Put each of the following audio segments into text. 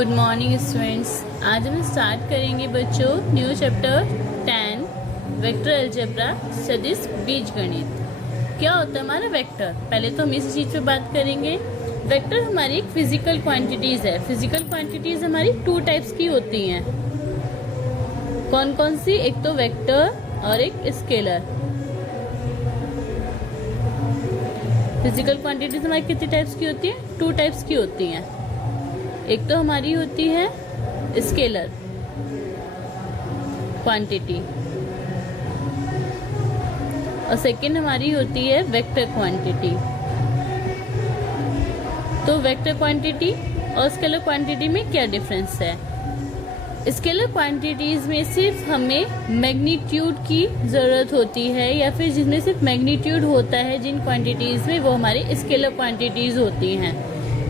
Good morning students. आज हम start करेंगे बच्चों न्यू चैप्टर 10 वेक्टर अलजेब्रा सदिश बीजगणित। क्या होता है हमारा वेक्टर? पहले तो हम इस चीज पे बात करेंगे। वेक्टर हमारी एक फिजिकल क्वांटिटीज है। फिजिकल क्वांटिटीज हमारी 2 टाइप्स की होती हैं। कौन कौन सी? एक तो वेक्टर और एक स्केलर। फिजिकल क्वांटिटीज हमारी कितनी टाइप्स की होती है? 2 टाइप्स की होती हैं। एक तो हमारी होती है स्केलर क्वांटिटी और सेकंड हमारी होती है वेक्टर क्वांटिटी। तो वेक्टर क्वांटिटी और स्केलर क्वांटिटी में क्या डिफरेंस है? स्केलर क्वांटिटीज में सिर्फ हमें मैग्नीट्यूड की जरूरत होती है, या फिर जिसमें सिर्फ मैग्नीट्यूड होता है जिन क्वांटिटीज में, वो हमारी स्केलर क्वांटिटीज होती हैं।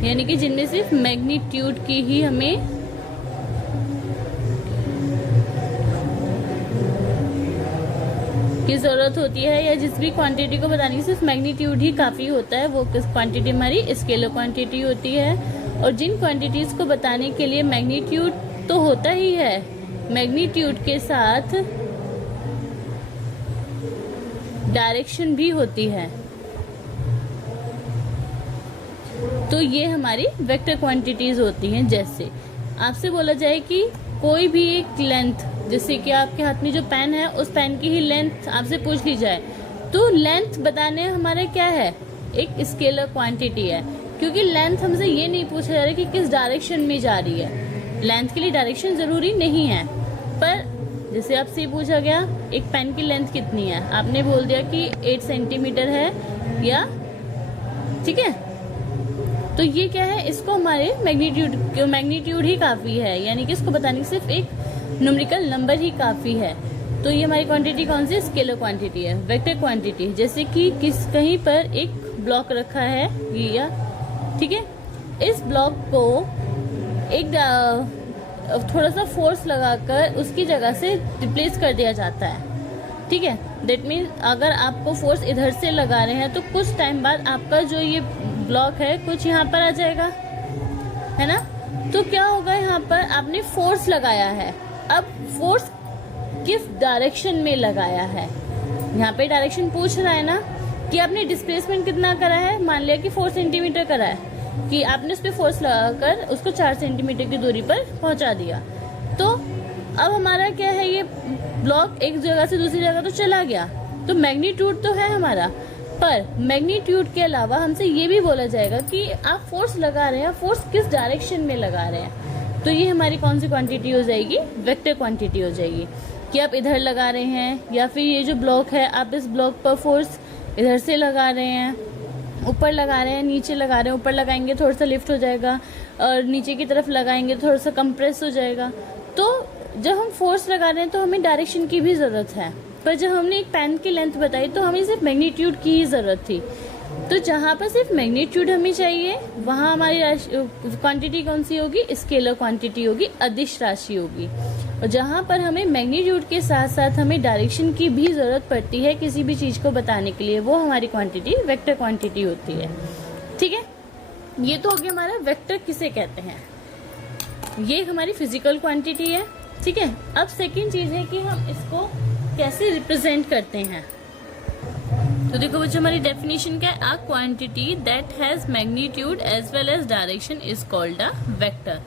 यानी कि जिनमें सिर्फ मैग्नीट्यूड की ही हमें की जरूरत होती है, या जिस भी क्वांटिटी को बताने की सिर्फ मैग्नीट्यूड ही काफी होता है, वो क्वांटिटी हमारी स्केलर क्वांटिटी होती है। और जिन क्वांटिटीज को बताने के लिए मैग्नीट्यूड तो होता ही है, मैग्नीट्यूड के साथ डायरेक्शन भी होती है, तो ये हमारी वेक्टर क्वांटिटीज होती हैं। जैसे आपसे बोला जाए कि कोई भी एक लेंथ, जैसे कि आपके हाथ में जो पेन है उस पेन की ही लेंथ आपसे पूछ ली जाए, तो लेंथ बताने हमारा क्या है? एक स्केलर क्वांटिटी है। क्योंकि लेंथ हमसे ये नहीं पूछा जा रहा कि किस डायरेक्शन में जा रही है। लेंथ के लिए डायरेक्शन जरूरी नहीं है, पर जैसे आपसे पूछा गया एक पेन की लेंथ कितनी है, आपने बोल दिया कि 8 सेंटीमीटर है, या ठीक है, तो ये क्या है? इसको हमारे मैग्नीट्यूड ही काफी है, यानी कि इसको बताने की सिर्फ एक न्यूमेरिकल नंबर ही काफी है। तो ये हमारी क्वांटिटी कौन सी? स्केलर क्वांटिटी है, वेक्टर क्वांटिटी। जैसे कि कहीं पर एक ब्लॉक रखा है, या ठीक है, इस ब्लॉक को एक थोड़ा सा फोर्स लगाकर उसकी जगह से रिप्लेस कर दिया जाता है। ठीक है, दैट मीन अगर आपको फोर्स इधर से लगा रहे हैं तो कुछ टाइम बाद आपका जो ये ब्लॉक है कुछ यहाँ पर आ जाएगा, है ना? तो क्या होगा? यहाँ पर आपने फोर्स लगाया है। अब फोर्स किस डायरेक्शन में लगाया है? यहाँ पे डायरेक्शन पूछ रहा है ना, कि आपने डिस्प्लेसमेंट कितना करा है। मान लिया कि 4 सेंटीमीटर करा है, कि आपने उस पर फोर्स लगाकर उसको 4 सेंटीमीटर की दूरी पर पहुंचा दिया। तो अब हमारा क्या है? ये ब्लॉक एक जगह से दूसरी जगह तो चला गया, तो मैग्नीट्यूड तो है हमारा, पर मैग्नीट्यूड के अलावा हमसे ये भी बोला जाएगा कि आप फोर्स लगा रहे हैं, फोर्स किस डायरेक्शन में लगा रहे हैं। तो ये हमारी कौन सी क्वांटिटी हो जाएगी? वेक्टर क्वांटिटी हो जाएगी। कि आप इधर लगा रहे हैं, या फिर ये जो ब्लॉक है आप इस ब्लॉक पर फोर्स इधर से लगा रहे हैं, ऊपर लगा रहे हैं, नीचे लगा रहे हैं। ऊपर लगाएंगे थोड़ा सा लिफ्ट हो जाएगा, और नीचे की तरफ लगाएंगे थोड़ा सा कंप्रेस हो जाएगा। तो जब हम फोर्स लगा रहे हैं तो हमें डायरेक्शन की भी जरूरत है, पर जब हमने एक पेन की लेंथ बताई तो हमें सिर्फ मैग्नीट्यूड की ही जरूरत थी। तो जहाँ पर सिर्फ मैग्नीट्यूड हमें चाहिए, वहाँ हमारी क्वांटिटी कौन सी होगी? स्केलर क्वांटिटी होगी, अदिश राशि होगी। और जहाँ पर हमें मैग्नीट्यूड के साथ साथ हमें डायरेक्शन की भी जरूरत पड़ती है किसी भी चीज को बताने के लिए, वो हमारी क्वांटिटी वेक्टर क्वांटिटी होती है। ठीक है, ये तो हो गया हमारा वेक्टर किसे कहते हैं। ये हमारी फिजिकल क्वांटिटी है। ठीक है, अब सेकेंड चीज है कि हम इसको कैसे रिप्रेजेंट करते हैं। तो देखो बच्चों, हमारी डेफिनेशन क्या है? A quantity that has magnitude as well as direction is called a vector.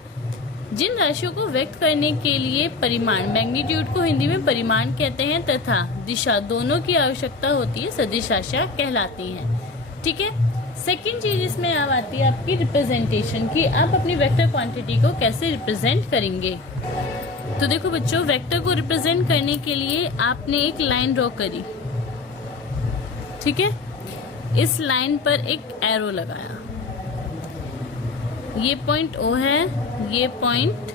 जिन राशियों को व्यक्त करने के लिए परिमाण, मैग्नीट्यूड को हिंदी में परिमाण कहते हैं, तथा दिशा दोनों की आवश्यकता होती है, सदिश राशियां कहलाती हैं। ठीक है, सेकेंड चीज इसमें अब आती है आपकी रिप्रेजेंटेशन, की आप अपनी वेक्टर क्वांटिटी को कैसे रिप्रेजेंट करेंगे। तो देखो बच्चों, वेक्टर को रिप्रेजेंट करने के लिए आपने एक लाइन ड्रॉ करी। ठीक है, इस लाइन पर एक एरो लगाया, ये पॉइंट O है, ये पॉइंट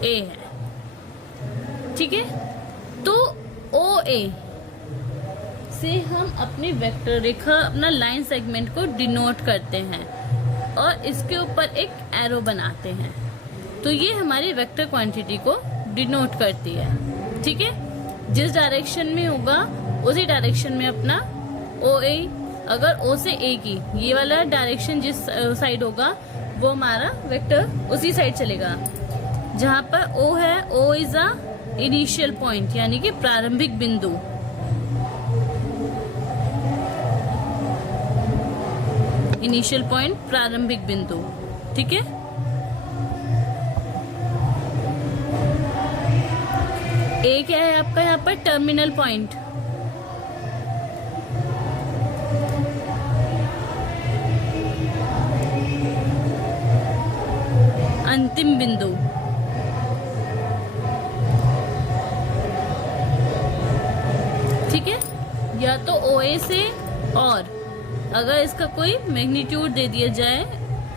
A है। ठीक है, तो OA से हम अपनी वेक्टर रेखा, अपना लाइन सेगमेंट को डिनोट करते हैं और इसके ऊपर एक एरो बनाते हैं। तो ये हमारी वेक्टर क्वांटिटी को डिनोट करती है। ठीक है, जिस डायरेक्शन में होगा उसी डायरेक्शन में अपना OA, अगर O से A की ये वाला डायरेक्शन जिस साइड होगा वो हमारा वेक्टर उसी साइड चलेगा। जहां पर O है, O is a initial point यानी कि प्रारंभिक बिंदु। इनिशियल पॉइंट प्रारंभिक बिंदु, ठीक है। A क्या है आपका यहाँ पर? Terminal point. अंतिम बिंदु। ठीक है, या तो OA से, और अगर इसका कोई मैग्नीट्यूड दे दिया जाए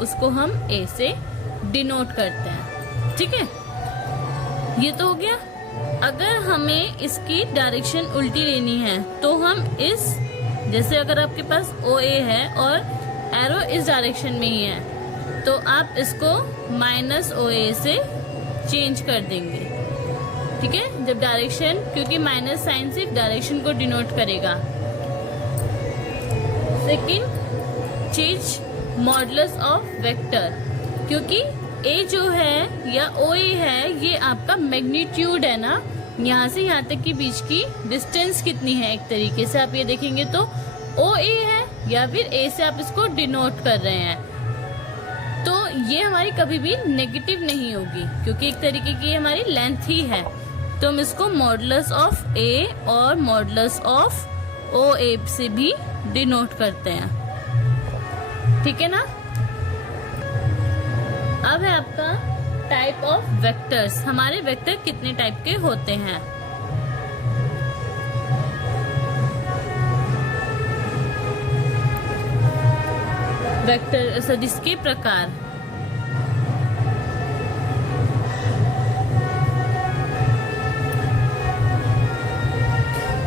उसको हम A से डिनोट करते हैं। ठीक है, ये तो हो गया। अगर हमें इसकी डायरेक्शन उल्टी लेनी है तो हम इस, जैसे अगर आपके पास OA है और एरो इस डायरेक्शन में ही है तो आप इसको -OA से चेंज कर देंगे। ठीक है, जब डायरेक्शन, क्योंकि माइनस साइन सिर्फ डायरेक्शन को डिनोट करेगा। सेकंड चीज, मॉडुलस ऑफ वेक्टर, क्योंकि A जो है या OA है ये आपका मैग्नीट्यूड है ना, यहाँ से यहाँ तक की बीच की डिस्टेंस कितनी है, एक तरीके से आप ये देखेंगे तो OA है या फिर A से आप इसको डिनोट कर रहे हैं, तो ये हमारी कभी भी नेगेटिव नहीं होगी क्योंकि एक तरीके की हमारी लेंथ ही है। तो हम इसको मॉडुलस ऑफ A और मॉडुलस ऑफ OA से भी डिनोट करते हैं। ठीक है ना। अब है आपका टाइप ऑफ वेक्टर्स। हमारे वेक्टर कितने टाइप के होते हैं? वेक्टर सदिश के प्रकार।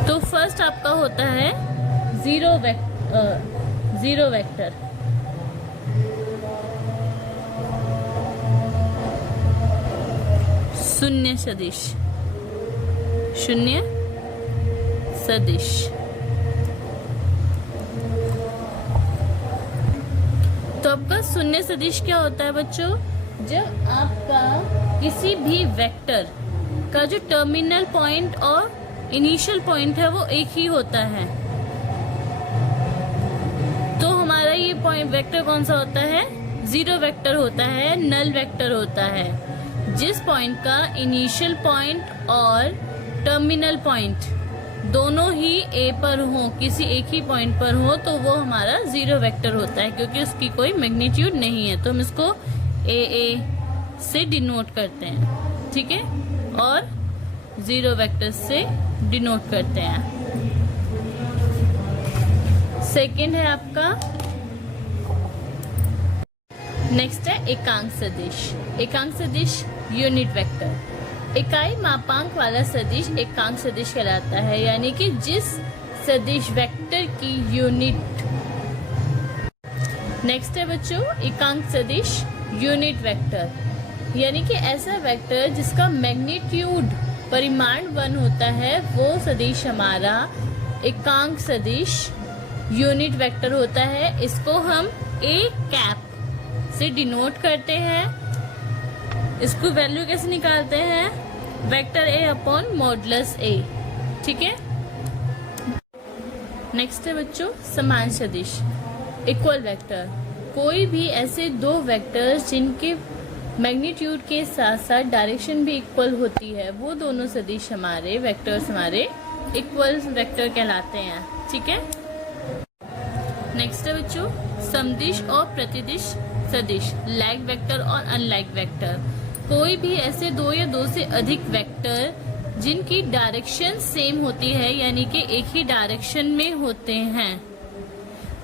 तो फर्स्ट आपका होता है जीरो वेक्टर। शून्य सदिश। शून्य सदिश। तो आपका शून्य सदिश क्या होता है बच्चों? जब आपका किसी भी वेक्टर का जो टर्मिनल पॉइंट और इनिशियल पॉइंट है वो एक ही होता है, तो हमारा ये पॉइंट वेक्टर कौन सा होता है? जीरो वेक्टर होता है, नल वेक्टर होता है। जिस पॉइंट का इनिशियल पॉइंट और टर्मिनल पॉइंट दोनों ही A पर हो, किसी एक ही पॉइंट पर हो, तो वो हमारा जीरो वेक्टर होता है क्योंकि उसकी कोई मैग्नीट्यूड नहीं है, तो हम इसको AA से डिनोट करते हैं। ठीक है, और जीरो वेक्टर से डिनोट करते हैं। सेकंड है आपका, नेक्स्ट है एकांक सदिश। एकांक सदिश यूनिट वेक्टर। इकाई मापांक वाला सदिश एकांक सदिश कहलाता है, यानी कि जिस सदिश वेक्टर की यूनिट। नेक्स्ट है बच्चों एकांक सदिश यूनिट वेक्टर, यानी कि ऐसा वेक्टर जिसका मैग्नीट्यूड परिमाण 1 होता है, वो सदिश हमारा एकांक सदिश यूनिट वेक्टर होता है। इसको हम A कैप से डिनोट करते हैं। इसको वैल्यू कैसे निकालते हैं? Vector A upon modulus A। ठीक है। नेक्स्ट है बच्चों समान सदिश, इक्वल वेक्टर। कोई भी ऐसे दो वेक्टर्स जिनके मैग्नीट्यूड के साथ साथ डायरेक्शन भी इक्वल होती है, वो दोनों सदिश हमारे वेक्टर्स हमारे इक्वल वेक्टर कहलाते हैं। ठीक है। नेक्स्ट है बच्चों समदिश और प्रतिदिश सदिश, लाइक वेक्टर और अनलाइक वेक्टर। कोई भी ऐसे दो या दो से अधिक वेक्टर जिनकी डायरेक्शन सेम होती है, यानी कि एक ही डायरेक्शन में होते हैं,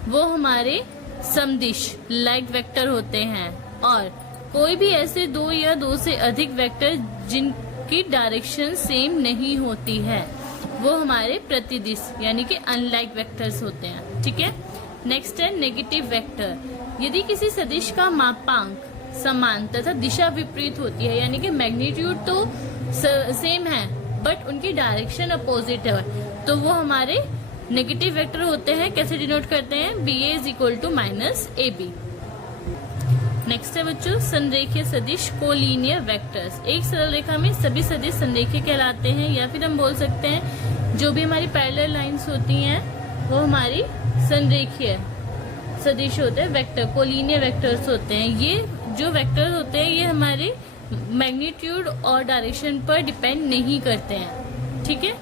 वो हमारे समदिश लाइक वेक्टर होते हैं। और कोई भी ऐसे दो या दो से अधिक वेक्टर जिनकी डायरेक्शन सेम नहीं होती है, वो हमारे प्रतिदिश यानी कि अनलाइक वेक्टर्स होते हैं। ठीक है। नेक्स्ट है नेगेटिव वेक्टर। यदि किसी सदिश का मापांक समान तथा दिशा विपरीत होती है, यानी कि मैग्नीट्यूड तो सेम है बट उनकी डायरेक्शन अपोजिट है, तो वो हमारे नेगेटिव वेक्टर होते हैं। कैसे डिनोट करते हैं? BA = -AB। नेक्स्ट है बच्चों संरेखीय सदिश कोलिनियर वेक्टर्स। एक सरल रेखा में सभी सदिश संरेखीय कहलाते हैं, या फिर हम बोल सकते हैं जो भी हमारी पैरेलल लाइंस होती हैं वो हमारी संरेखीय सदिश होते हैं, वेक्टर कोलिनियर वेक्टर्स होते हैं। ये जो वेक्टर होते हैं ये हमारे मैग्नीट्यूड और डायरेक्शन पर डिपेंड नहीं करते हैं, ठीक है।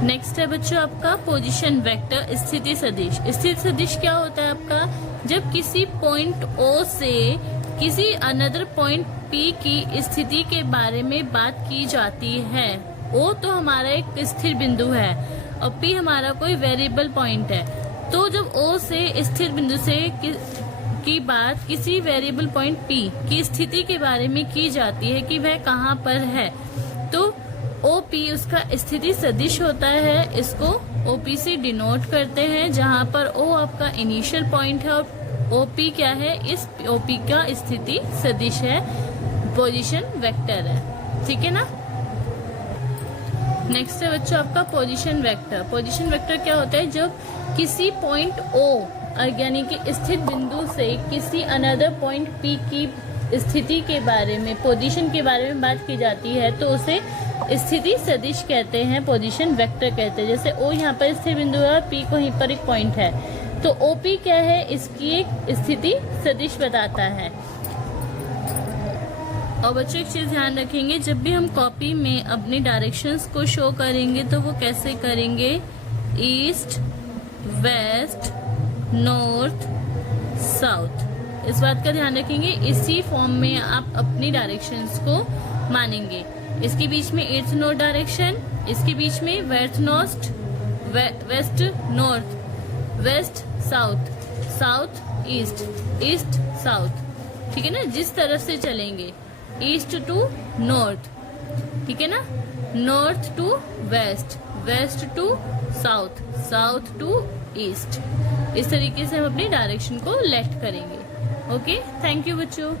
नेक्स्ट है बच्चों आपका पोजीशन वेक्टर स्थिति सदिश। स्थिति सदिश क्या होता है आपका, जब किसी पॉइंट O से किसी अनदर पॉइंट P की स्थिति के बारे में बात की जाती है। O तो हमारा एक स्थिर बिंदु है और P हमारा कोई वेरिएबल पॉइंट है। तो जब O से स्थिर बिंदु से की बात किसी वेरिएबल पॉइंट P की स्थिति के बारे में की जाती है कि वह कहाँ पर है, तो OP उसका स्थिति सदिश होता है। इसको OP से डिनोट करते हैं, जहाँ पर O आपका इनिशियल पॉइंट है और OP क्या है, इस OP का स्थिति सदिश है, पोजीशन वेक्टर है, ठीक है ना। नेक्स्ट है बच्चों आपका पोजीशन वेक्टर। पोजीशन वेक्टर क्या होता है, जब किसी पॉइंट O यानी कि स्थित बिंदु से किसी अनदर पॉइंट P की स्थिति के बारे में, पोजीशन के बारे में बात की जाती है तो उसे स्थिति सदिश कहते हैं, पोजीशन वेक्टर कहते हैं। जैसे O यहाँ पर स्थिर बिंदु है और P कहीं पर एक पॉइंट है, तो OP क्या है, इसकी एक स्थिति सदिश बताता है। और बच्चों एक चीज ध्यान रखेंगे, जब भी हम कॉपी में अपनी डायरेक्शंस को शो करेंगे तो वो कैसे करेंगे, ईस्ट, वेस्ट, नॉर्थ, साउथ, इस बात का ध्यान रखेंगे। इसी फॉर्म में आप अपनी डायरेक्शंस को मानेंगे। इसके बीच में ईस्ट नॉर्थ डायरेक्शन, इसके बीच में west north, west north, west south, south east, east south, ठीक है ना। जिस तरफ से चलेंगे, ईस्ट टू नॉर्थ, ठीक है ना, north to west, west to south, south to east, इस तरीके से हम अपनी डायरेक्शन को लेफ्ट करेंगे। ओके, थैंक यू बच्चों।